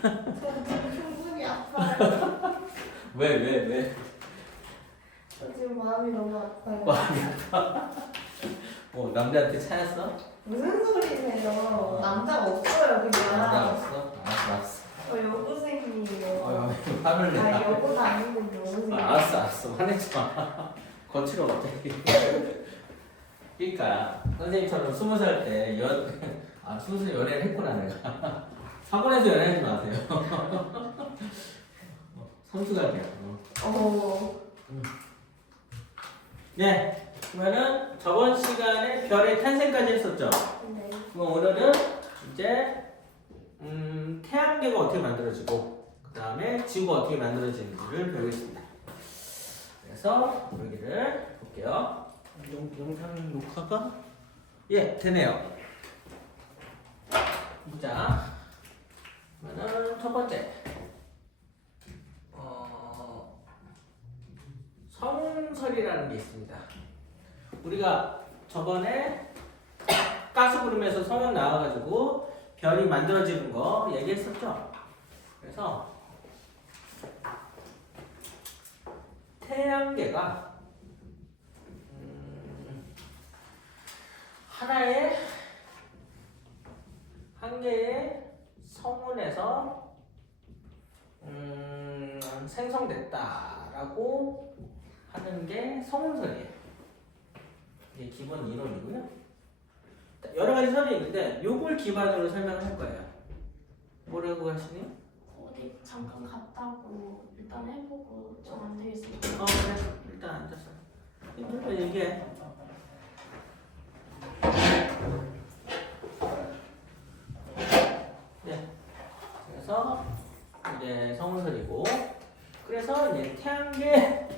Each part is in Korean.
저 충분히 아파요. 왜? 저 지금 마음이 너무 아파요. 남자한테 차였어? 무슨 소리세요? 남자가 없어요 남자 그냥. 없어? 알았어. 저 여고생이에요. 화를 내. 아 여고도 아니고 여고생. 알았어. 화내지 마. 거칠어 갑자기. 그러니까 선생님처럼 20살 때 20살 연애를 했구나 내가. 사고 내서 연애하지 마세요. 성수각이야. 네, 그러면은 저번 시간에 별의 탄생까지 했었죠. 네. 그럼 오늘은 이제 태양계가 어떻게 만들어지고 그 다음에 지구가 어떻게 만들어지는지를 배우겠습니다. 그래서 여기를 볼게요. 영상 녹화가 되네요. 보자. 그러면은 첫 번째 성운설이라는 게 있습니다. 우리가 저번에 가스구름에서 성운 나와가지고 별이 만들어지는 거 얘기했었죠. 그래서 태양계가 한 개의 성운에서 생성됐다라고 하는 게 성운설이에요. 이게 기본 이론이고요. 여러 가지 설이 있는데 요걸 기반으로 설명을 할 거예요. 뭐라고 하시니? 어디 잠깐 갔다고 일단 해보고 좀 안 되겠습니다. 그래. 일단 앉아서. 힘들면 얘기해. 네. 그래서 이제 성운설이고, 그래서 이제 태양계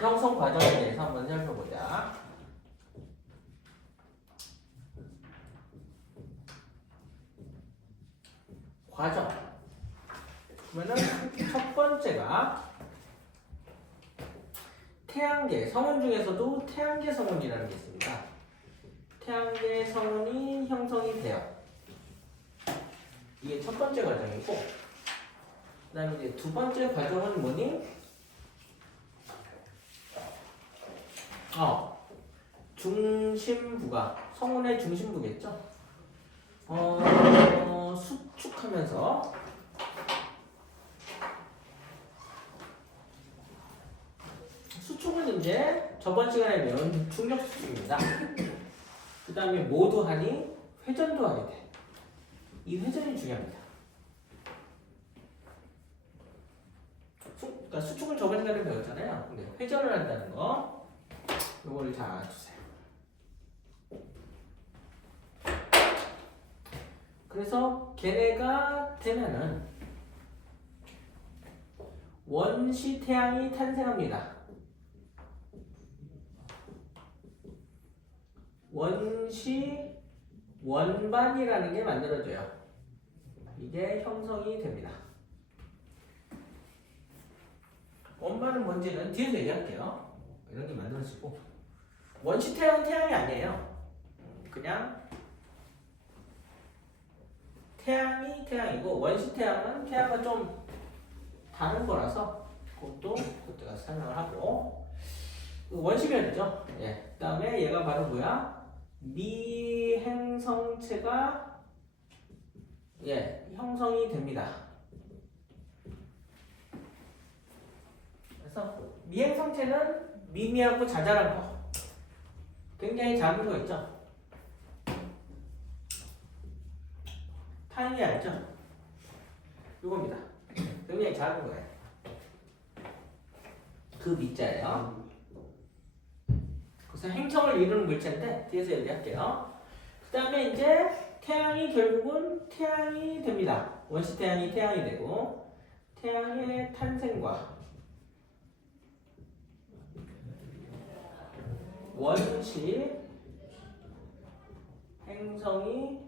형성 과정에 대해서 한번 살펴보자. 과정. 그러면은 첫 번째가 태양계 성운 중에서도 태양계 성운이라는 게 있습니다. 태양계 성운이 형성이 돼요. 이게 첫 번째 과정이고, 그다음에 이제 두 번째 과정은 뭐니? 중심부가 성운의 중심부겠죠. 수축하면서 수축은 이제 저번 시간에 배운 중력 수축입니다. 그 다음에 뭐도 하니 회전도 하게 돼. 이 회전이 중요합니다. 그러니까 수축을 저번 시간에 배웠잖아요. 근데 회전을 한다는 거, 요거를 잘 알아주세요. 그래서 걔네가 되면은 원시 태양이 탄생합니다. 원시 원반이라는 게 만들어져요. 이게 형성이 됩니다. 원반은 뭔지는 뒤에서 얘기할게요. 이런 게 만들어지고, 원시 태양은 태양이 아니에요. 그냥 태양이 태양이고, 원시 태양은 태양과 좀 다른 거라서 그것도 그때 가서 설명을 하고, 원시별이죠. 그 다음에 얘가 바로 뭐야? 미행성체가 형성이 됩니다. 그래서 미행성체는 미미하고 자잘한 거, 굉장히 작은 거 있죠. 타인이 알죠? 이겁니다. 굉장히 작은 거예요. 그 미자예요. 그래서 행성을 이루는 물체인데 뒤에서 얘기할게요. 그 다음에 이제 태양이 결국은 태양이 됩니다. 원시 태양이 태양이 되고, 태양의 탄생과 원시 행성이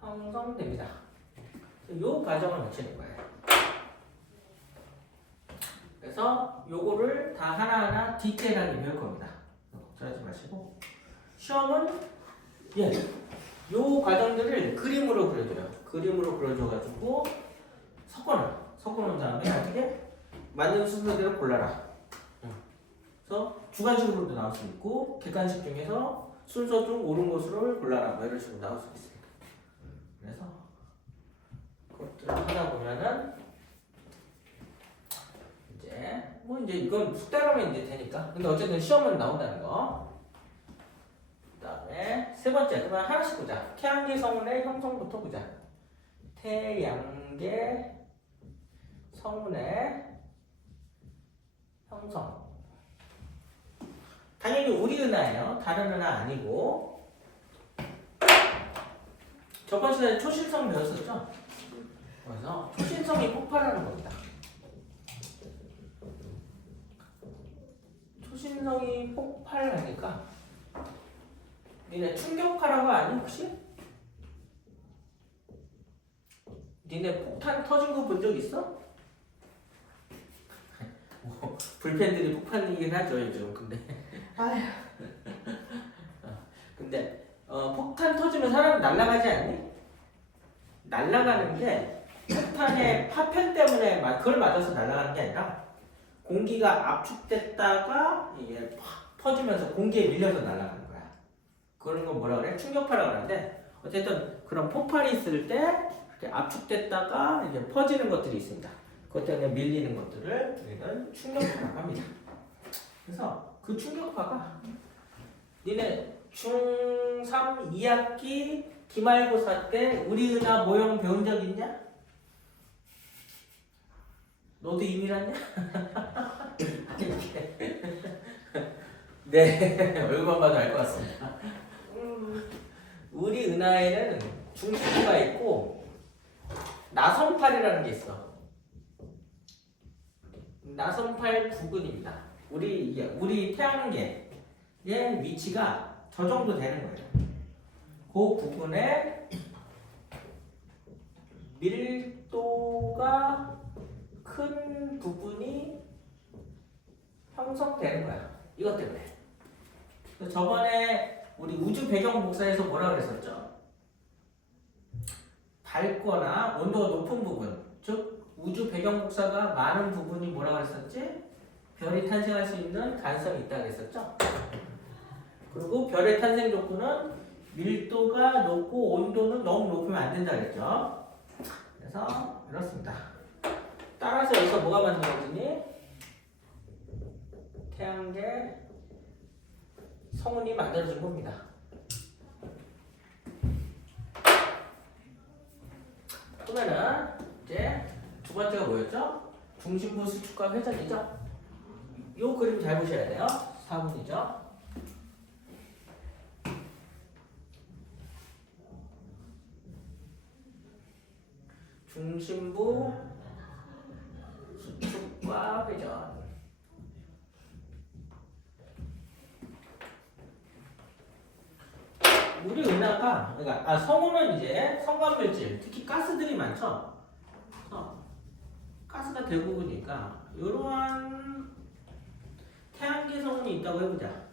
형성됩니다. 이 과정을 거치는 거예요. 그래서 요거를 다 하나하나 디테일하게 배울 겁니다. 걱정하지 마시고, 시험은 요 과정들을 그림으로 그려줘요. 그림으로 그려줘가지고 섞어놓은 다음에 어떻게 맞는 순서대로 골라라. 그래서 주관식으로도 나올 수 있고 객관식 중에서 순서 중 옳은 것으로 골라라. 뭐 이런 식으로 나올 수 있습니다. 그래서 그것들을 하다 보면은 이제 이건 숙달하면 이제 되니까. 근데 어쨌든 시험은 나온다는 거. 그다음에 세 번째, 그러면 하나씩 보자. 태양계 성운의 형성부터 보자. 태양계 성운의 형성. 당연히 우리 은하예요. 다른 은하 아니고. 저번 시간에 초신성 배웠었죠? 그래서 초신성이 폭발하는 겁니다. 초신성이 폭발하니까 니네 충격파라고 아니 혹시? 니네 폭탄 터진 거 본 적 있어? 뭐 불펜들이 폭탄이긴 하죠 요즘. 근데 아휴. 근데 폭탄 터지면 사람이 날아가지 않니? 날아가는 게 폭탄의 파편 때문에 그걸 맞아서 날아가는 게 아니라 공기가 압축됐다가 이게 팍 퍼지면서 공기에 밀려서 날아가는 거야. 그런 건 뭐라 그래? 충격파라고 그러는데 어쨌든 그런 폭발이 있을 때 이렇게 압축됐다가 이제 퍼지는 것들이 있습니다. 그것 때문에 밀리는 것들을 우리는 충격파라고 합니다. 그래서 그 충격파가 니네 중3 2학기 기말고사 때 우리 은하 모형 배운 적 있냐? 너도 이미랐냐? 네, 얼굴만 봐도 알 것 같습니다. 우리 은하에는 중심부가 있고 나선팔이라는 게 있어. 나선팔 부근입니다. 우리 태양계의 위치가 저 정도 되는 거예요. 그 부분에 밀도가 큰 부분이 형성되는 거야. 이것 때문에. 저번에 우리 우주 배경 복사에서 뭐라 그랬었죠? 밝거나 온도가 높은 부분, 즉 우주 배경 복사가 많은 부분이 뭐라 그랬었지? 별이 탄생할 수 있는 가능성이 있다 그랬었죠? 그리고 별의 탄생 조건은 밀도가 높고 온도는 너무 높으면 안 된다 그랬죠? 그래서 이렇습니다. 따라서 여기서 뭐가 만들어지니? 태양계 성운이 만들어진 겁니다. 그러면은 이제 두 번째가 뭐였죠? 중심부 수축과 회전이죠? 요 그림 잘 보셔야 돼요. 4분이죠? 중심부 수축과 회전. 우리 은하가 그러니까 성운은 이제 성간물질, 특히 가스들이 많죠. 가스가 대부분이니까 이러한 태양계 성운이 있다고 해보자.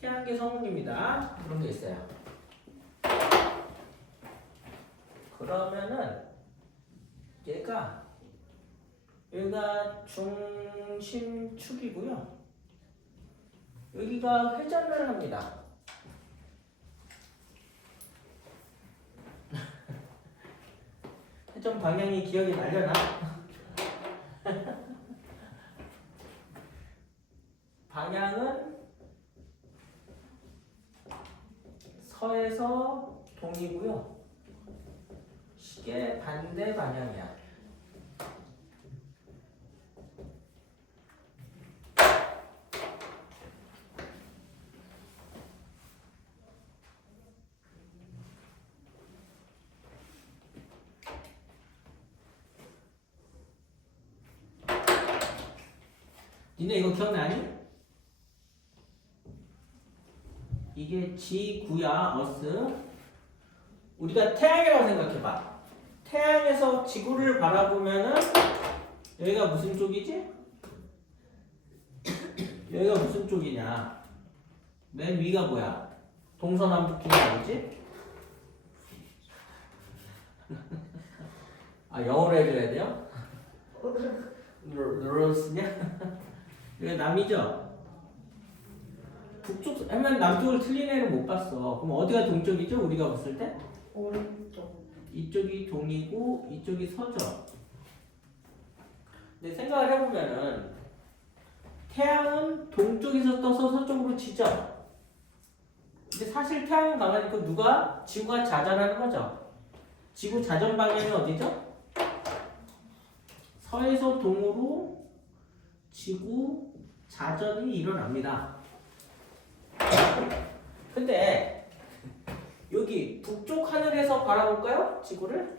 태양계 성운입니다. 그런 게 있어요. 그러면은 여기가 중심축이고요. 여기가 회전을 합니다. 회전 방향이 기억이 나려나? 방향은 서에서 동이고요. 시계 반대 방향이야. 니네 이거 기억나니? 이게 지구야, 어스. 우리가 태양이라고 생각해봐. 태양에서 지구를 바라보면은 여기가 무슨 쪽이지? 여기가 무슨 쪽이냐? 맨 위가 뭐야? 동서남북이냐, 그지? 아 영어로 해줘야 돼요? 노르스냐? 이거 남이죠? 북쪽 하면 남쪽을 틀린 애를 못 봤어. 그럼 어디가 동쪽이죠? 우리가 봤을 때? 오른쪽. 이쪽이 동이고 이쪽이 서죠. 근데 생각을 해보면은 태양은 동쪽에서 떠서 서쪽으로 치죠. 근데 사실 태양은 가만히 있고 누가? 지구가 자전하는 거죠. 지구 자전 방향이 어디죠? 서에서 동으로 지구 자전이 일어납니다. 근데 여기 북쪽 하늘에서 바라볼까요? 지구를?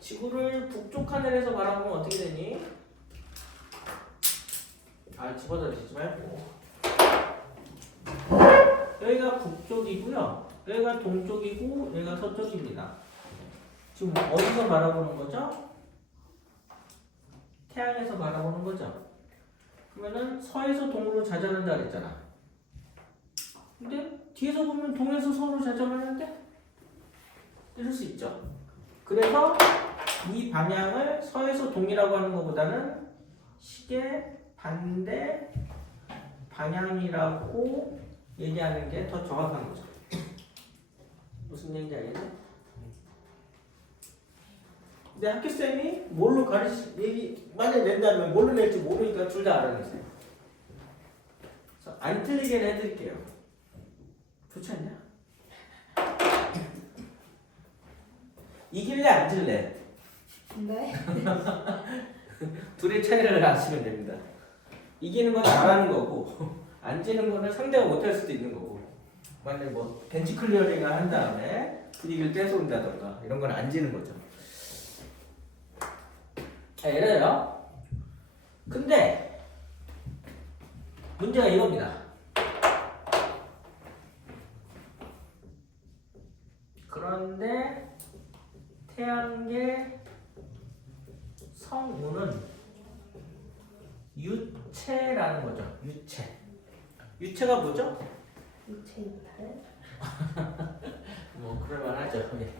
지구를 북쪽 하늘에서 바라보면 어떻게 되니? 아 집어던지지 말고 여기가 북쪽이고요. 여기가 동쪽이고 여기가 서쪽입니다. 지금 어디서 바라보는 거죠? 태양에서 바라보는 거죠. 그러면은 서에서 동으로 자전한다 그랬잖아. 근데 뒤에서 보면 동에서 서로 자전하는데 이럴 수 있죠. 그래서 이 방향을 서에서 동이라고 하는 것보다는 시계 반대 방향이라고 얘기하는 게 더 정확한 거죠. 무슨 얘기인지 알겠지? 근데 학교쌤이 뭘로 만약 낸다면 뭘로 낼지 모르니까 둘 다 알아내세요. 그래서 안 틀리게는 해드릴게요. 좋지 않냐? 이길래 안 질래? 네. 둘의 차이를 아시면 됩니다. 이기는 건 잘하는 거고 안 지는 거는 상대가 못할 수도 있는 거고. 만약에 뭐 벤치 클리어링을 한 다음에 분위기를 떼서온다던가 이런 건 안 지는 거죠. 예를 들어 근데 문제가 이겁니다. 그런데 태양계 성운은 유체라는 거죠. 유체가 뭐죠? 유체 이탈. 뭐 그럴만하죠. 예.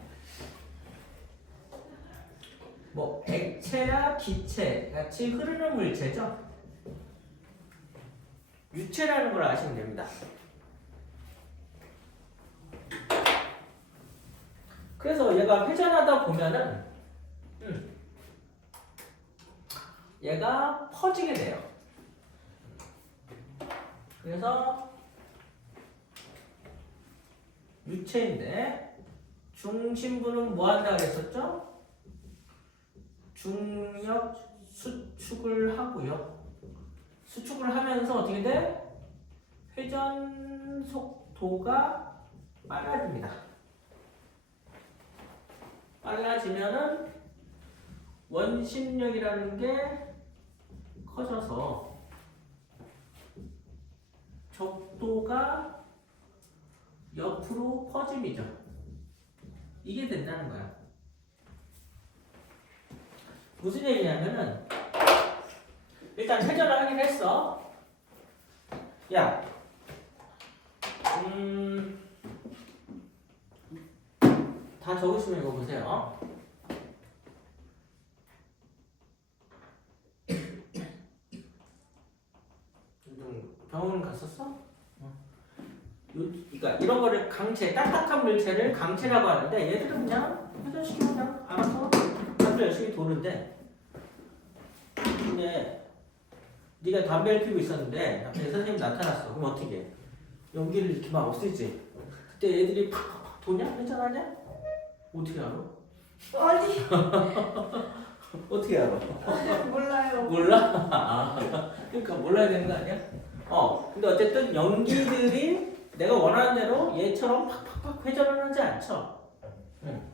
뭐 액체나 기체 같이 흐르는 물체죠. 유체라는 걸 아시면 됩니다. 그래서 얘가 회전하다 보면은 얘가 퍼지게 돼요. 그래서 유체인데 중심부는 뭐 한다 그랬었죠? 중력 수축을 하고요. 수축을 하면서 어떻게 돼? 회전 속도가 빨라집니다. 빨라지면은 원심력이라는 게 커져서 적도가 옆으로 퍼짐이죠. 이게 된다는 거야. 무슨 얘기냐면은 일단 회전을 하긴 했어. 야, 다 적으시면 이거 보세요. 병원 갔었어? 그러니까 이런 거를 강체, 딱딱한 물체를 강체라고 하는데 얘들은 그냥 회전시키면 그냥 알아서 아주 열심히 도는데 근데 네가 담배를 피우고 있었는데 앞에 선생님이 나타났어. 그럼 어떻게 해? 연기를 이렇게 막 없애지. 그때 애들이 팍팍팍 도냐? 회전하냐? 어떻게 알아? 아니. 어떻게 알아? 몰라요. 몰라? 그러니까 몰라야 되는 거 아니야? 근데 어쨌든 연기들이 내가 원하는 대로 얘처럼 팍팍팍 회전을 하지 않죠.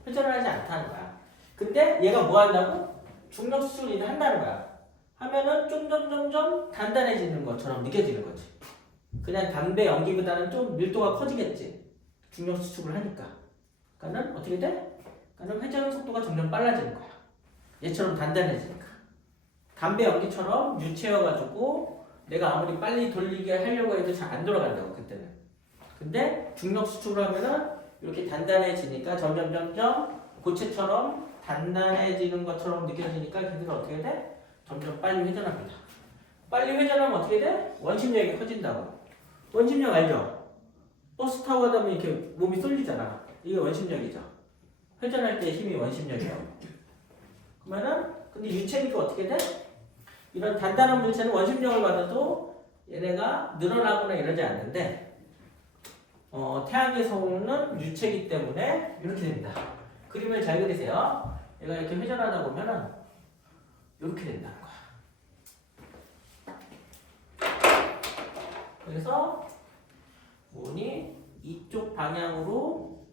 회전을 하지 않다는 거야. 근데 얘가 뭐 한다고? 중력 수축을 한다는 거야. 하면은 점점 단단해지는 것처럼 느껴지는 거지. 그냥 담배 연기보다는 좀 밀도가 커지겠지. 중력 수축을 하니까. 그러니까는 어떻게 돼? 그러니까 회전 속도가 점점 빨라지는 거야. 얘처럼 단단해지니까. 담배 연기처럼 유체여가지고 내가 아무리 빨리 돌리게 하려고 해도 잘 안 돌아간다고 그때는. 근데 중력 수축을 하면은 이렇게 단단해지니까 점점 고체처럼 단단해지는 것처럼 느껴지니까 걔들은 어떻게 돼? 점점 빨리 회전합니다. 빨리 회전하면 어떻게 돼? 원심력이 커진다고. 원심력 알죠? 버스 타고 가다 보면 이렇게 몸이 쏠리잖아. 이게 원심력이죠. 회전할 때 힘이 원심력이에요. 그러면은 근데 유체니까 어떻게 돼? 이런 단단한 물체는 원심력을 받아도 얘네가 늘어나거나 이러지 않는데 태양계성은 유체이기 때문에 이렇게 됩니다. 그림을 잘 그리세요. 얘가 이렇게 회전하다 보면은 이렇게 된다는 거야. 그래서 뭐니 이쪽 방향으로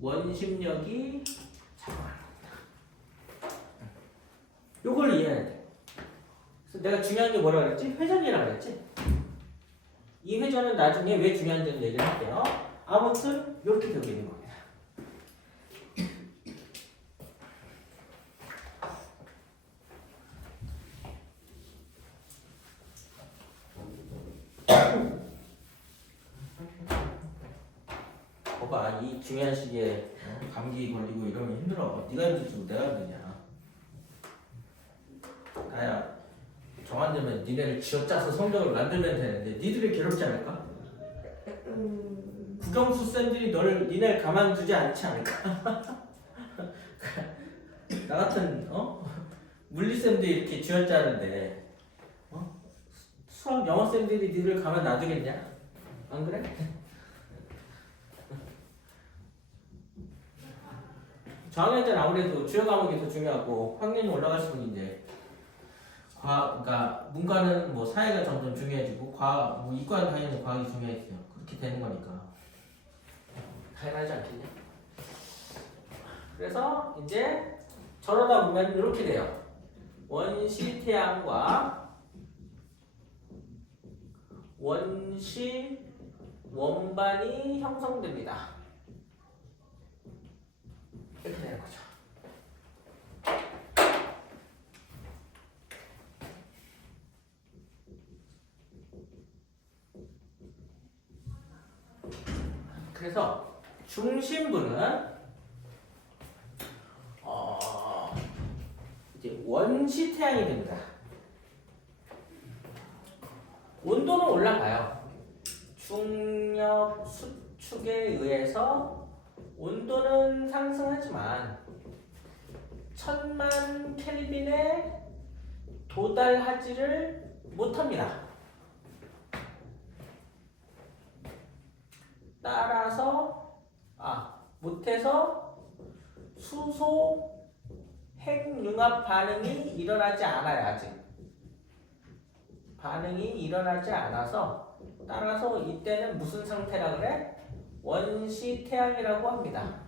원심력이 작용하는 겁니다. 요걸 이해해야 돼. 그래서 내가 중요한 게 뭐라 그랬지? 회전이라고 그랬지? 이 회전은 나중에 왜 중요한지는 얘기를 할게요. 아무튼 이렇게 되고 있는 겁니다. 봐봐, 이 중요한 시기에 감기 걸리고 이러면 힘들어. 네가 힘들지 내가 힘드냐. 나야 정한되면 니네를 쥐어짜서 성적을 만들면 되는데 니들이 괴롭지 않을까? 국영수 쌤들이 니네를 가만두지 않지 않을까? 나 같은 물리 쌤들이 이렇게 쥐어짜는데 수학 영어 쌤들이 니를 가만 놔두겠냐? 안 그래? 저학년 때는 아무래도 주요 과목이 더 중요하고 학년이 올라갈수록 이제 그러니까 문과는 뭐 사회가 점점 중요해지고 뭐 이과는 당연히 과학이 중요해지죠. 그렇게 되는 거니까 당연하지 않겠냐? 그래서 이제 저러다 보면 이렇게 돼요. 원시 태양과 원시 원반이 형성됩니다. 이렇게 되는 거죠. 그래서 중심부는 이제 원시 태양이 됩니다. 온도는 올라가요. 중력 수축에 의해서 온도는 상승하지만 1000만 켈빈에 도달하지를 못합니다. 따라서 못해서 수소 핵융합 반응이 일어나지 않아요. 아직 반응이 일어나지 않아서 따라서 이때는 무슨 상태라 그래? 원시 태양이라고 합니다.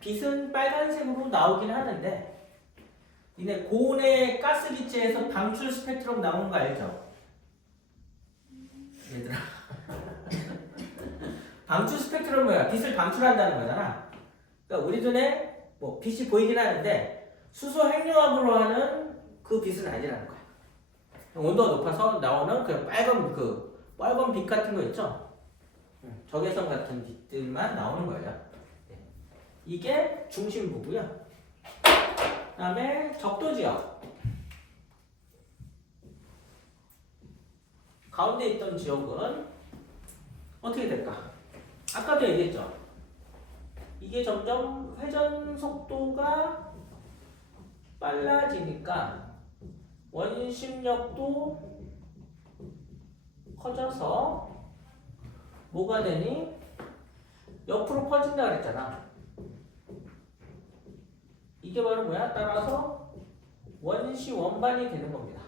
빛은 빨간색으로 나오긴 하는데 니네 고온의 가스 기체에서 방출 스펙트럼 나오는 거 알죠? 얘들아 방출 스펙트럼은 뭐야? 빛을 방출한다는 거잖아. 그러니까 우리 눈에 뭐 빛이 보이긴 하는데 수소 핵융합으로 하는 그 빛은 아니라는 거야. 온도가 높아서 나오는 그 빨간 빛 같은 거 있죠? 적외선 같은 빛들만 나오는 거예요. 이게 중심부고요. 그 다음에 적도지역. 가운데 있던 지역은 어떻게 될까? 아까도 얘기했죠. 이게 점점 회전 속도가 빨라지니까 원심력도 커져서 뭐가 되니? 옆으로 퍼진다 그랬잖아. 이게 바로 뭐야? 따라서 원시 원반이 되는 겁니다.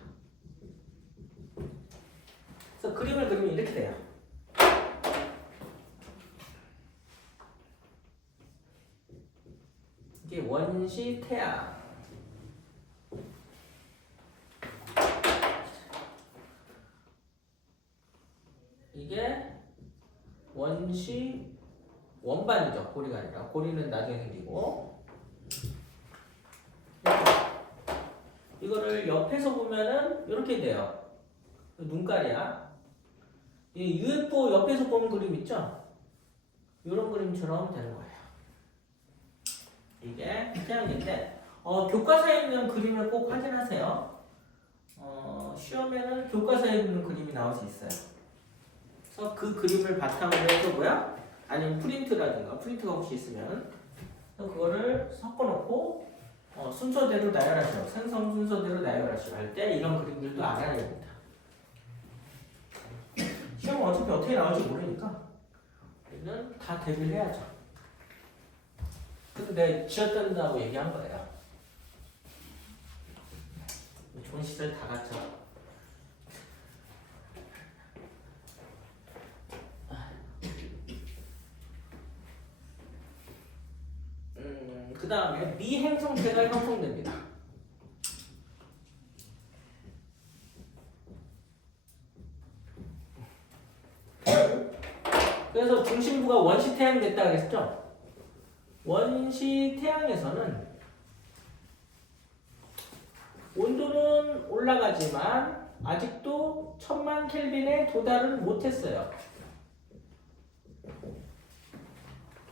그래서 그림을 그리면 이렇게 돼요. 이게 원시 태양. 이게 원시 원반이죠. 고리가 아니라. 고리는 나중에 생기고. 이거를 옆에서 보면은 이렇게 돼요. 눈깔이야. 이 UFO 옆에서 보는 그림 있죠? 이런 그림처럼 되는 거예요. 이게 태양인데 교과서에 있는 그림을 꼭 확인하세요. 시험에는 교과서에 있는 그림이 나올 수 있어요. 그래서 그 그림을 바탕으로 해서 뭐야? 아니면 프린트라든가 프린트가 혹시 있으면 그거를 섞어놓고 순서대로 나열하시오. 생성 순서대로 나열하시오 할 때 이런 그림들도 알아야 됩니다. 시험은 어차피 어떻게 나올지 모르니까 우리는 다 대비를 해야죠. 그래서 내가 지었단다고 얘기한 거예요. 좋은 시절 다 갔죠. 그 다음에 미행성체가 형성됩니다. 그래서 중심부가 원시 태양이 됐다 그랬죠? 원시 태양에서는 온도는 올라가지만 아직도 1000만 켈빈에 도달은 못했어요.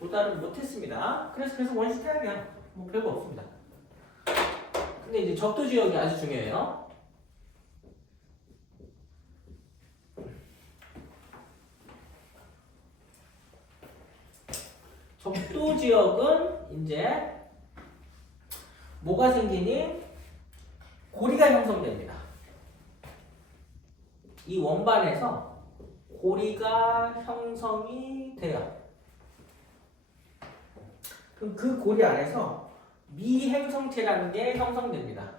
도달은 못했습니다. 그래서 원시 태양이야. 뭐 별거 없습니다. 근데 이제 적도 지역이 아주 중요해요. 적도 지역은 이제 뭐가 생기니? 고리가 형성됩니다. 이 원반에서 고리가 형성이 돼요. 그럼 그 고리 안에서 미행성체라는 게 형성됩니다.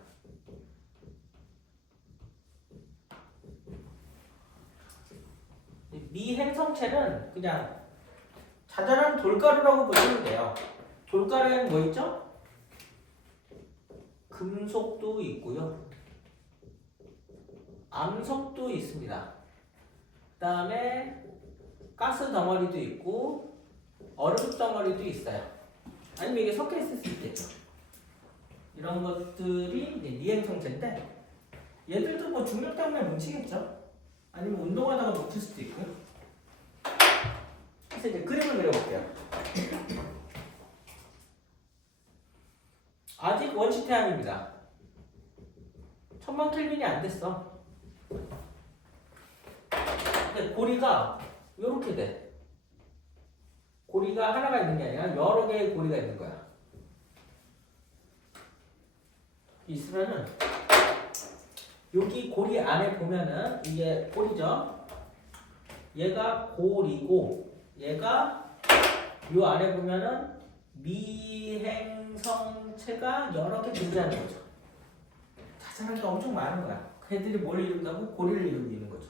미행성체는 그냥 자잘한 돌가루라고 보시면 돼요. 돌가루에는 뭐 있죠? 금속도 있고요. 암석도 있습니다. 그 다음에 가스 덩어리도 있고 얼음 덩어리도 있어요. 아니면 이게 섞여 있을 수 있겠죠. 이런 것들이 이제 미행성체인데 얘들도 뭐 중력 때문에 뭉치겠죠. 아니면 운동하다가 뭉칠 수도 있고요. 그래서 이제 그림을 그려볼게요. 아직 원시 태양입니다. 1000만 켈빈이 안 됐어. 근데 고리가 이렇게 돼. 고리가 하나가 있는 게 아니라 여러 개의 고리가 있는 거야. 있으면은 여기 고리 안에 보면은 이게 고리죠. 얘가 고리고 얘가 요 안에 보면은 미행성체가 여러 개 존재하는 거죠. 자잘한 게 엄청 많은 거야. 그 애들이 뭘 이룬다고? 고리를 이루는 거죠.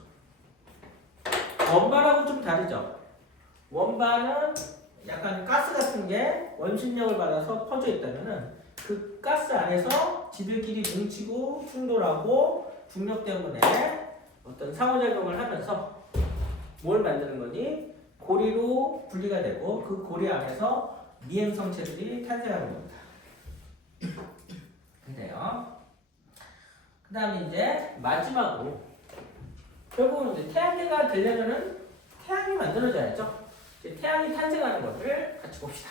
원반하고 좀 다르죠. 원반은 약간 가스 같은 게 원심력을 받아서 퍼져 있다면은 그 가스 안에서 지들끼리 뭉치고 충돌하고 중력 때문에 어떤 상호작용을 하면서 뭘 만드는 거니? 고리로 분리가 되고 그 고리 안에서 미행성체들이 탄생하는 겁니다. 그래요. 그 다음에 이제 마지막으로 결국은 이제 태양계가 되려면은 태양이 만들어져야죠. 이제 태양이 탄생하는 것을 같이 봅시다.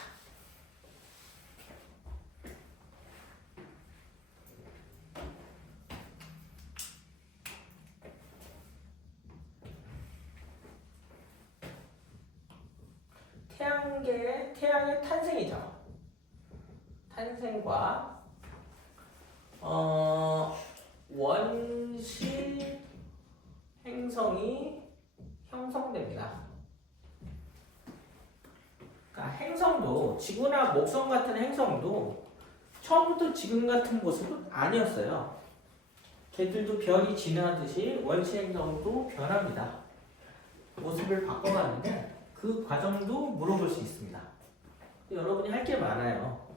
태양의 탄생이죠. 탄생과 원시 행성이 형성됩니다. 그러니까 행성도 지구나 목성 같은 행성도 처음부터 지금 같은 모습은 아니었어요. 걔들도 별이 진화하듯이 원시 행성도 변합니다. 모습을 바꿔가는데 그 과정도 물어볼 수 있습니다. 여러분이 할 게 많아요.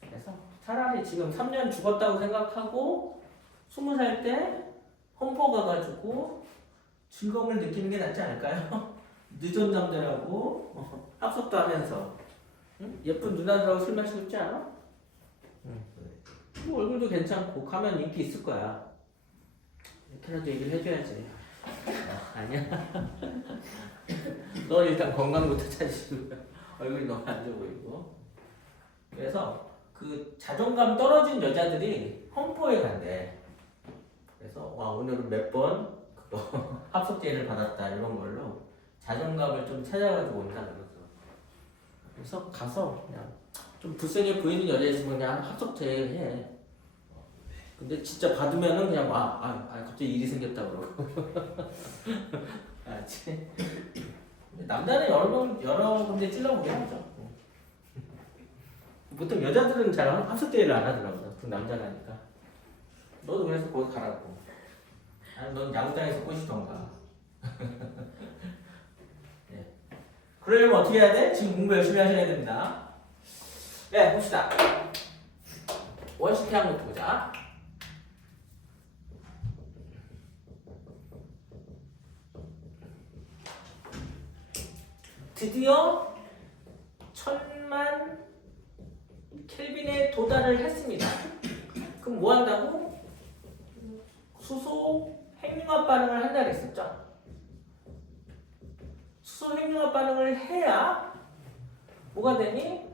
그래서 차라리 지금 3년 죽었다고 생각하고 20살 때 험포 가가지고 즐거움을 느끼는 게 낫지 않을까요? 늦은 남들하고 합석도 하면서 예쁜 누나들하고 술 마시고 있지 않아? 뭐 얼굴도 괜찮고 가면 인기 있을 거야. 이렇게라도 얘기를 해줘야지. 아니야. 너 일단 건강부터 찾으시고요. 얼굴이 너무 안 좋아 보이고. 그래서 그 자존감 떨어진 여자들이 험포에 간대. 그래서 와 오늘은 몇 번 그거 합석제를 받았다 이런 걸로 자존감을 좀 찾아가지고 온다 그러더라고. 그래서 가서 그냥 좀 불쌍해 보이는 여자 있으면 그냥 합석제 해. 근데 진짜 받으면은 그냥 갑자기 일이 생겼다 그러고. 알지? 남자는 여러 군데 찔러보게 하죠. 보통 여자들은 잘 합석제를 안 하더라고요. 그 남자가 하니까. 너도 그래서 거기 가라고. 아니 넌 야구장에서 꼬시던가. 네. 그러려면 어떻게 해야 돼? 지금 공부 열심히 하셔야 됩니다. 네, 봅시다. 원시 태양부터 보자. 드디어 1000만 켈빈에 도달을 했습니다. 그럼 뭐 한다고? 수소 핵융합 반응을 한다 그랬었죠. 수소 핵융합 반응을 해야 뭐가 되니?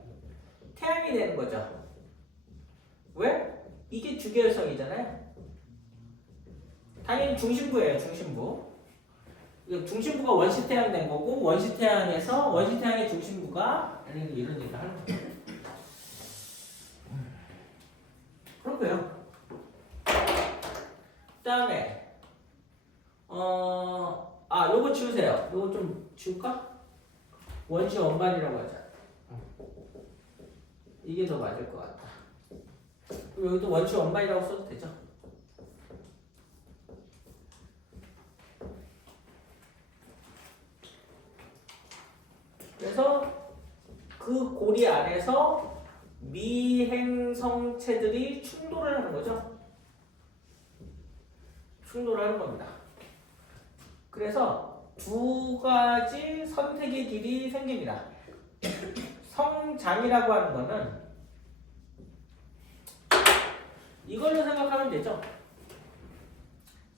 태양이 되는 거죠. 왜? 이게 주계열성이잖아요. 당연히 중심부예요, 중심부. 중심부가 원시태양 된 거고, 원시태양에서 원시태양의 중심부가 이런 얘기를 하는 거예요. 그렇고요. 그 다음에 요거 지우세요. 요거 좀 지울까? 원시 원반이라고 하자. 이게 더 맞을 것 같다. 여기도 원시 원반이라고 써도 되죠? 그래서 그 고리 아래서 미행성체들이 충돌을 하는 거죠. 충돌을 하는 겁니다. 그래서 두 가지 선택의 길이 생깁니다. 성장이라고 하는 거는 이걸로 생각하면 되죠.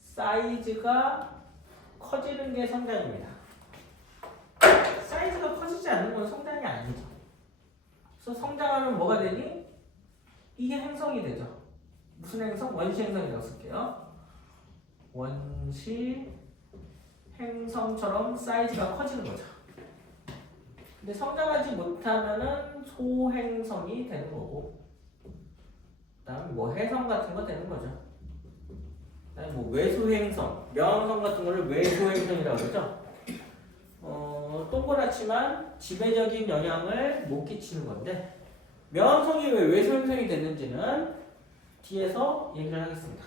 사이즈가 커지는 게 성장입니다. 사이즈가 커지지 않는 건 성장이 아니죠. 그래서 성장하면 뭐가 되니? 이게 행성이 되죠. 무슨 행성? 원시 행성이라고 쓸게요. 원시 행성처럼 사이즈가 커지는 거죠. 근데 성장하지 못하면은 소행성이 되는 거고, 그다음에 뭐 해성 같은 거 되는 거죠. 그다음에 뭐 외소행성, 명성 같은 거를 외소행성이라고 그러죠. 동그랗지만 지배적인 영향을 못 끼치는 건데, 명성이 왜 외소행성이 됐는지는 뒤에서 얘기를 하겠습니다.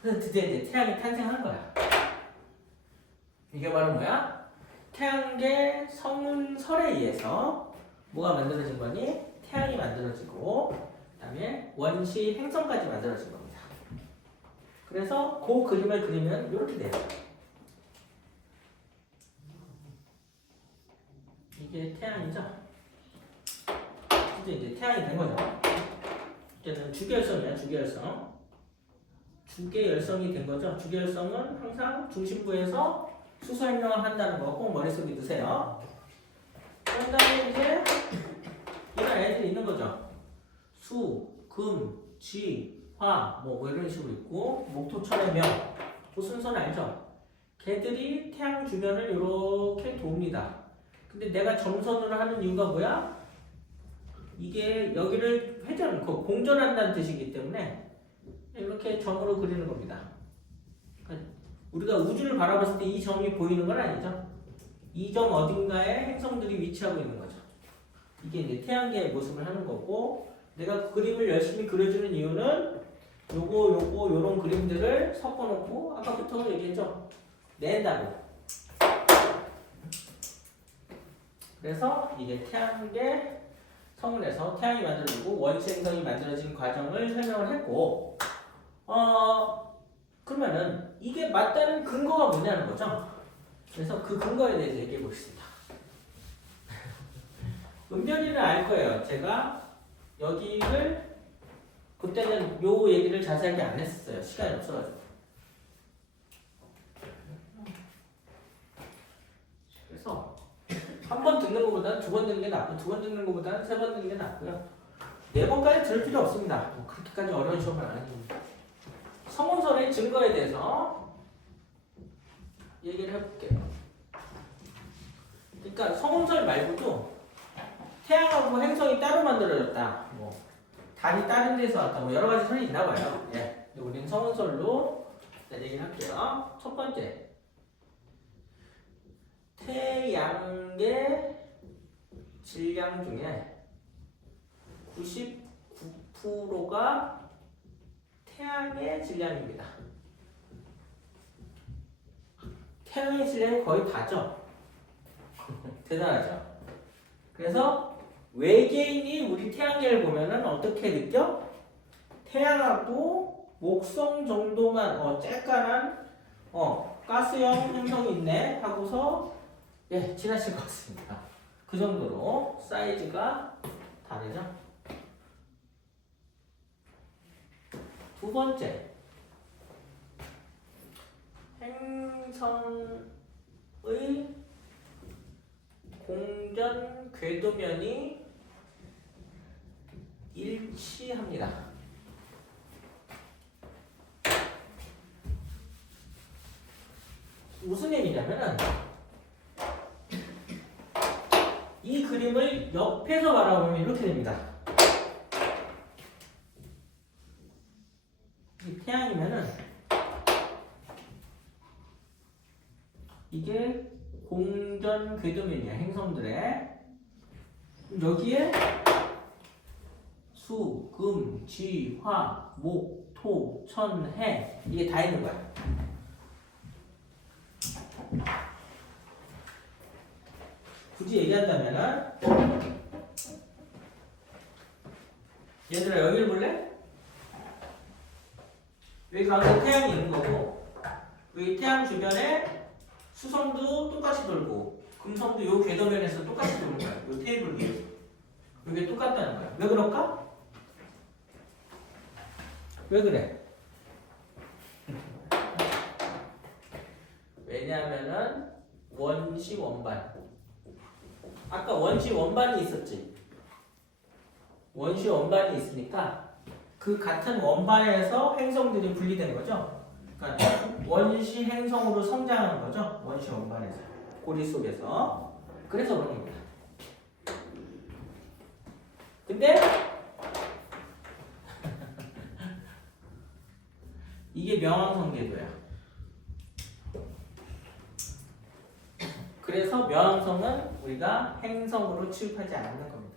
그래서 드디어 이제 태양이 탄생한 거야. 이게 바로 뭐야? 태양계 성운설에 의해서 뭐가 만들어진 거니? 태양이 만들어지고, 그 다음에 원시 행성까지 만들어진 겁니다. 그래서 그 그림을 그리면 이렇게 돼요. 이게 태양이죠? 이제 태양이 된 거죠. 이제는 주계열성이야, 주계열성. 주계열성이 된 거죠. 주계열성은 항상 중심부에서 수소 행동을 한다는 거 꼭 머릿속에 두세요. 그런 다음에 이제 이런 애들이 있는 거죠. 수, 금, 지, 화, 뭐 이런 식으로 있고, 목토철의 명, 그 순서는 알죠? 걔들이 태양 주변을 이렇게 돕니다. 근데 내가 점선을 하는 이유가 뭐야? 이게 여기를 회전, 공전한다는 뜻이기 때문에 이렇게 점으로 그리는 겁니다. 그러니까 우리가 우주를 바라봤을 때 이 점이 보이는 건 아니죠. 이 점 어딘가에 행성들이 위치하고 있는 거죠. 이게 이제 태양계의 모습을 하는 거고, 내가 그 그림을 열심히 그려주는 이유는 요런 그림들을 섞어놓고, 아까부터 얘기했죠. 낸다고. 그래서 이게 태양계 성운에서 태양이 만들어지고 원시 행성이 만들어진 과정을 설명을 했고, 그러면은 이게 맞다는 근거가 뭐냐는 거죠. 그래서 그 근거에 대해서 얘기해 보겠습니다. 은별이는 알 거예요. 제가 여기를 그때는 요 얘기를 자세하게 안 했어요. 시간이 없어가지고. 것보다는 2번 듣는 게 낫고 2번 듣는 것보다는 3번 듣는 게 낫고요. 4번까지 들을 필요 없습니다. 뭐 그렇게까지 어려운 시험을 안 해줍니다. 성운설의 증거에 대해서 얘기를 해볼게요. 그러니까 성운설 말고도 태양하고 행성이 따로 만들어졌다. 뭐 달이 다른 데서 왔다. 뭐 여러 가지 설이 있나 봐요. 예. 우리는 성운설로 얘기를 할게요. 첫 번째. 태양의 질량 중에 99%가 태양의 질량입니다. 태양의 질량이 거의 다죠. 대단하죠. 그래서 외계인이 우리 태양계를 보면은 어떻게 느껴? 태양하고 목성 정도만 쬐깐한 가스형 행성이 있네 하고서 예 지나칠 것 같습니다. 그 정도로 사이즈가 다르죠. 두 번째, 행성의 공전 궤도면이 일치합니다. 무슨 얘기냐면은 이 그림을 옆에서 바라보면 이렇게 됩니다. 이 태양이면은 이게 공전 궤도면이야. 행성들의 여기에 수, 금, 지, 화, 목, 토, 천, 해 이게 다 있는 거야. 굳이 얘기한다면은 얘들아 여기를 볼래? 여기 가운데 태양이 있는 거고 여기 태양 주변에 수성도 똑같이 돌고 금성도 요 궤도면에서 똑같이 도는 거야. 요 테이블 위에서 이게 똑같다는 거야. 왜 그럴까? 왜 그래? 왜냐하면은 원시 원반. 아까 원시 원반이 있었지. 원시 원반이 있으니까 그 같은 원반에서 행성들이 분리된 거죠. 그러니까 원시 행성으로 성장하는 거죠. 원시 원반에서 고리 속에서. 그래서 그런 겁니다. 근데 이게 명왕성 궤도야. 그래서 명왕성은 우리가 행성으로 취급하지 않는 겁니다.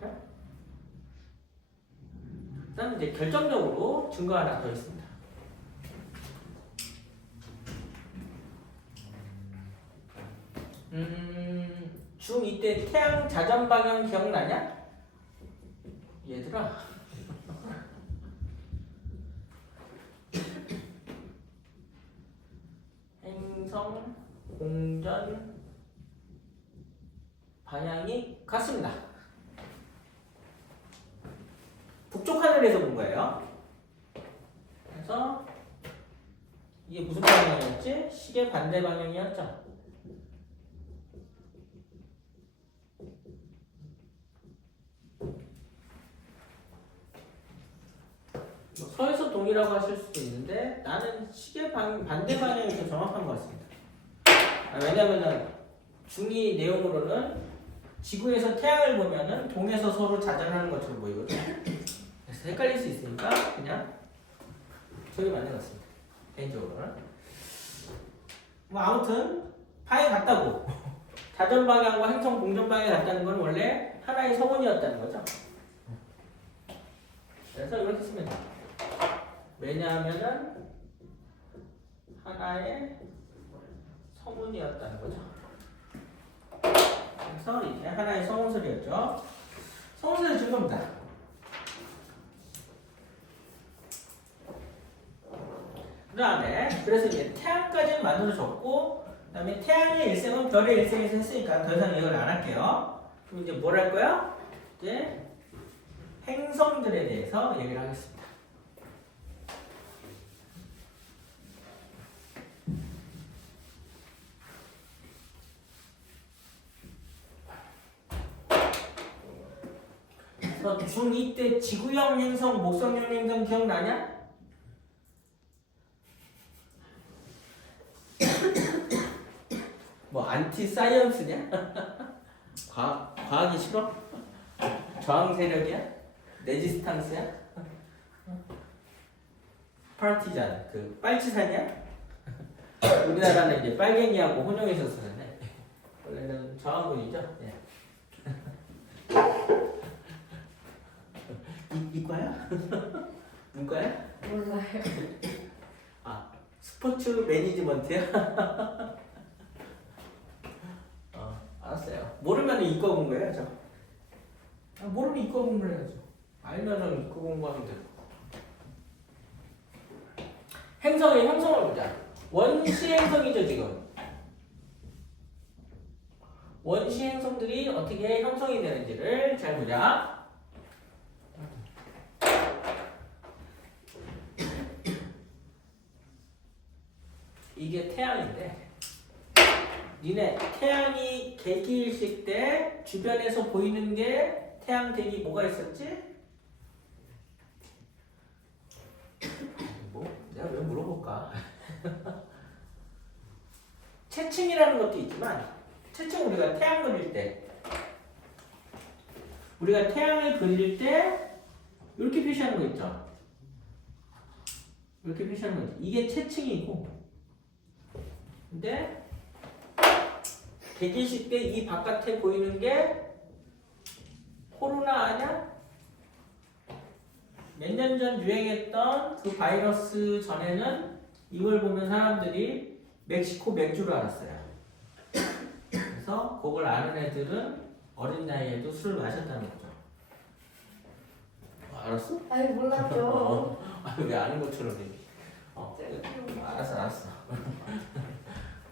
이렇게. 그다음 이제 결정적으로 증거 하나 더 있습니다. 중2 때 태양 자전 방향 기억나냐? 얘들아. 행성 공전 방향이 같습니다. 북쪽 하늘에서 본 거예요. 그래서 이게 무슨 방향이었지? 시계 반대 방향이었죠. 서에서 동이라고 하실 수도 있는데 나는 시계 반대 방향이 더 정확한 것 같습니다. 왜냐면은 중2 내용으로는 지구에서 태양을 보면은 동에서 서로 자전하는 것처럼 보이거든요. 그래서 헷갈릴 수 있으니까 그냥 저기 맞는 것 같습니다. 개인적으로는. 뭐 아무튼 파에 같다고. 자전 방향과 행성 공전 방향이 같다는 건 원래 하나의 서문이었다는 거죠. 그래서 이렇게 쓰면 돼요. 왜냐하면은 하나의 서문이었다는 거죠. 그래서 이게 하나의 성운설이었죠. 성운설의 증거입니다. 그 다음에 그래서 이제 태양까지는 만들어졌고 그 다음에 태양의 일생은 별의 일생에서 했으니까 더 이상 이걸 안 할게요. 그럼 이제 뭘 할 거야? 이제 행성들에 대해서 얘기를 하겠습니다. 그래서 중2 때 지구형 행성, 목성형 행성 기억나냐? 뭐 안티 사이언스냐? 과학이 싫어? 저항 세력이야? 레지스탕스야? 파티잔 그 빨치산이야? 우리나라는 이제 빨갱이하고 혼용해서 쓰는데 원래는 저항군이죠. 예. 이과야? 문과야? 몰라요. 아 스포츠 매니지먼트야? 알았어요. 모르면 이과 공부해야죠. 모르면 이과 공부해야죠. 알면은 이과 공부하면 되고. 행성의 형성을 보자. 원시 행성이죠 지금. 원시 행성들이 어떻게 형성이 되는지를 잘 보자. 이게 태양인데 니네 태양이 개기일식 때 주변에서 보이는 게 태양 대기 뭐가 있었지? 뭐? 내가 왜 물어볼까? 채층이라는 것도 있지만 채층 우리가 태양 그릴 때 우리가 태양을 그릴 때 이렇게 표시하는 거 있죠? 이렇게 표시하는 거 있죠? 이게 채층이고 근데 개기식 때 이 바깥에 보이는 게 코로나 아냐? 몇 년 전 유행했던 그 바이러스 전에는 이걸 보면 사람들이 멕시코 맥주를 알았어요. 그래서 그걸 아는 애들은 어린 나이에도 술을 마셨다는 거죠. 알았어? 아니 몰랐죠. 왜 아는 것처럼 얘기? 알았어.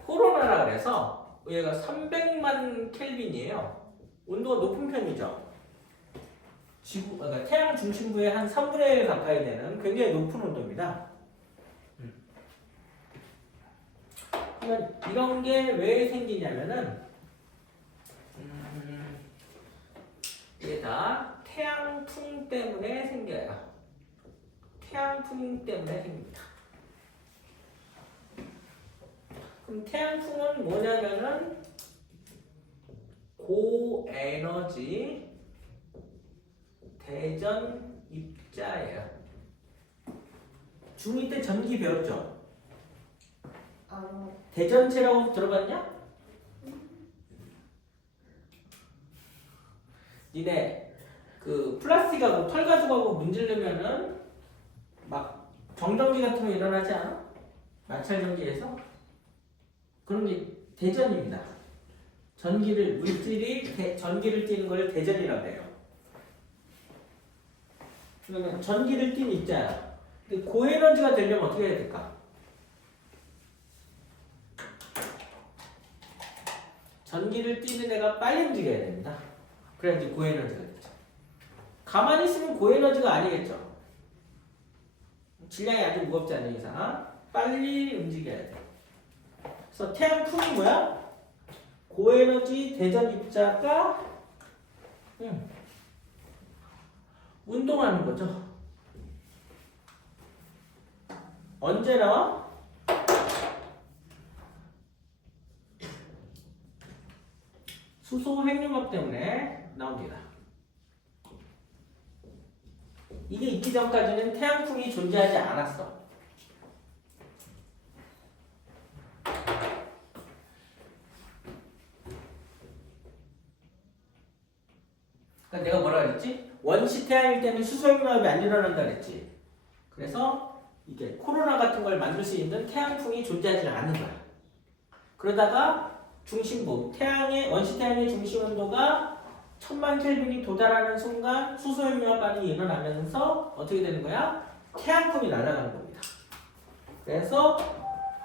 코로나라 그래서 얘가 300만 켈빈이에요. 온도가 높은 편이죠. 그러니까 태양 중심부의 한 3분의 1 가까이 되는 굉장히 높은 온도입니다. 그러면 이런 게 왜 생기냐면은 이게 다 태양풍 때문에 생겨요. 태양풍 때문에 생깁니다. 그럼 태양풍은 뭐냐면은 고에너지 대전 입자예요. 중2 때 전기 배웠죠? 대전체라고 들어봤냐? 니네 그 플라스틱하고 털 가죽하고 문지르면은 막 정전기 같은 거 일어나지 않아? 마찰 전기에서? 그런 게 대전입니다. 물질이 전기를 띠는 걸 대전이라고 해요. 그러면 전기를 띤 입자야. 근데 고에너지가 되려면 어떻게 해야 될까? 전기를 띠는 애가 빨리 움직여야 됩니다. 그래야지 고에너지가 되죠. 가만히 있으면 고에너지가 아니겠죠. 질량이 아주 무겁지 않은 이상 빨리 움직여야 돼. 그래서 태양풍이 뭐야? 고에너지 대전 입자가 운동하는 거죠. 언제 나와? 수소 핵융합 때문에 나옵니다. 이게 있기 전까지는 태양풍이 존재하지 않았어. 그러니까 내가 뭐라 그랬지? 원시 태양일 때는 수소 핵융합이 안 일어난다 그랬지. 그래서 이게 코로나 같은 걸 만들 수 있는 태양풍이 존재하지 않는 거야. 그러다가 중심부, 원시 태양의 중심 온도가 1000만 켈빈이 도달하는 순간 수소 핵융합 반응이 일어나면서 어떻게 되는 거야? 태양풍이 날아가는 겁니다. 그래서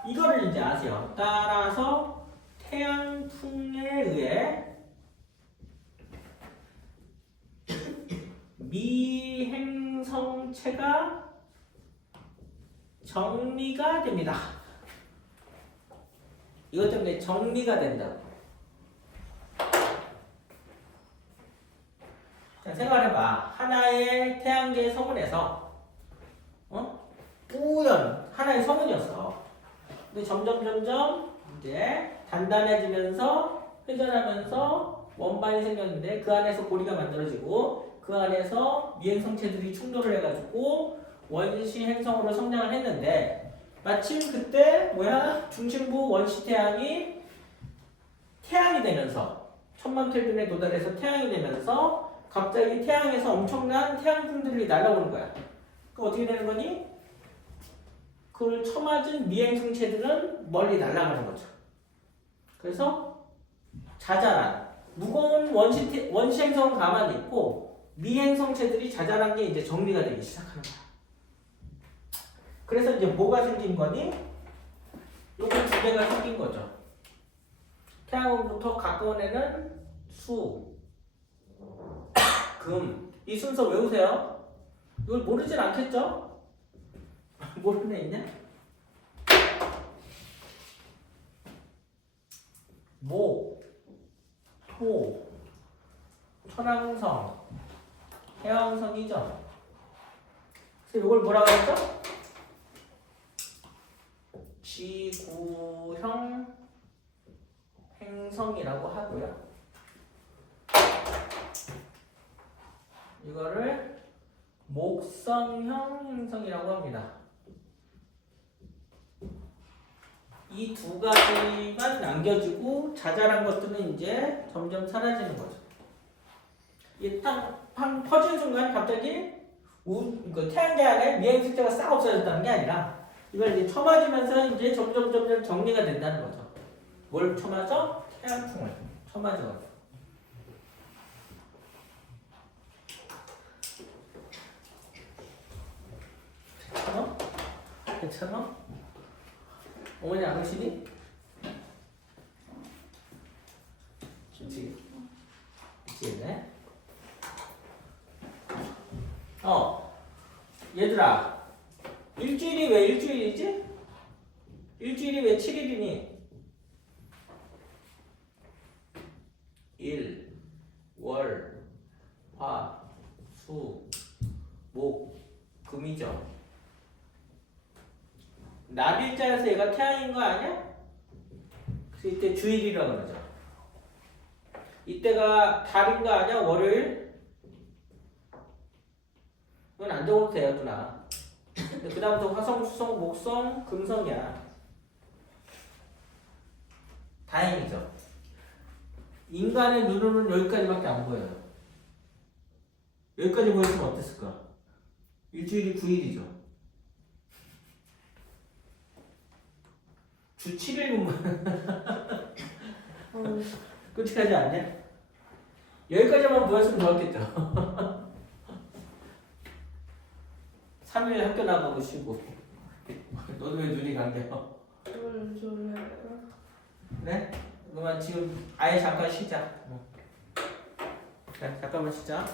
이거를 이제 아세요. 따라서 태양풍에 의해 미행성체가 정리가 됩니다. 이것 때문에 정리가 된다고. 자, 생각해봐. 하나의 태양계의 성운에서 뿌연 하나의 성운이었어. 근데 점점 이제 단단해지면서 회전하면서 원반이 생겼는데 그 안에서 고리가 만들어지고 그 안에서 미행성체들이 충돌을 해가지고 원시 행성으로 성장을 했는데 마침 그때 중심부 원시 태양이 되면서 1000만 켈빈에 도달해서 태양이 되면서 갑자기 태양에서 엄청난 태양풍들이 날아오는 거야. 그럼 어떻게 되는 거니? 그걸 쳐맞은 미행성체들은 멀리 날아가는 거죠. 그래서 자잘한 무거운 원시 행성은 가만히 있고 미행성체들이 자잘한 게 이제 정리가 되기 시작하는 거야. 그래서 이제 뭐가 생긴 거니? 요거 두 개가 생긴 거죠. 태양으로부터 가까운 애는 수, 금. 이 순서 외우세요. 이걸 모르진 않겠죠? 모르는 애 있냐? 목, 토, 천왕성, 해왕성이죠. 그래서 이걸 뭐라고 했죠? 지구형 행성이라고 하고요. 이거를 목성형 행성이라고 합니다. 이 두 가지만 남겨지고 자잘한 것들은 이제 점점 사라지는 거죠. 이 팡 퍼진 순간 갑자기 그 태양계 안에 미행식자가 싹 없어졌다는 게 아니라 이걸 이제 쳐맞으면서 이제 점점 정리가 된다는 거죠. 뭘 쳐맞아? 태양풍을 쳐맞아. 괜찮아? 어머니 안 오시니? 미치겠네. 얘들아, 일주일이 왜 일주일이지? 일주일이 왜 7일이니? 일, 월, 화, 수, 목, 금이죠. 날일자여서 얘가 태양인 거 아니야? 그래서 이때 주일이라고 그러죠. 이때가 달인 거 아니야? 월요일? 이건 안 적어도 돼요, 누나. 그 다음부터 화성, 수성, 목성, 금성이야. 다행이죠. 인간의 눈으로는 여기까지밖에 안 보여요. 여기까지 보였으면 어땠을까? 일주일이 9일이죠. 주 7일분만 끔찍하지 않냐? 여기까지만 보였으면 좋았겠죠. 3일 학교 나가고 쉬고. 너도 왜 눈이 감겨? 저는 졸려요. 그래? 그러면 지금 아예 잠깐 쉬자. 그래, 잠깐만 쉬자.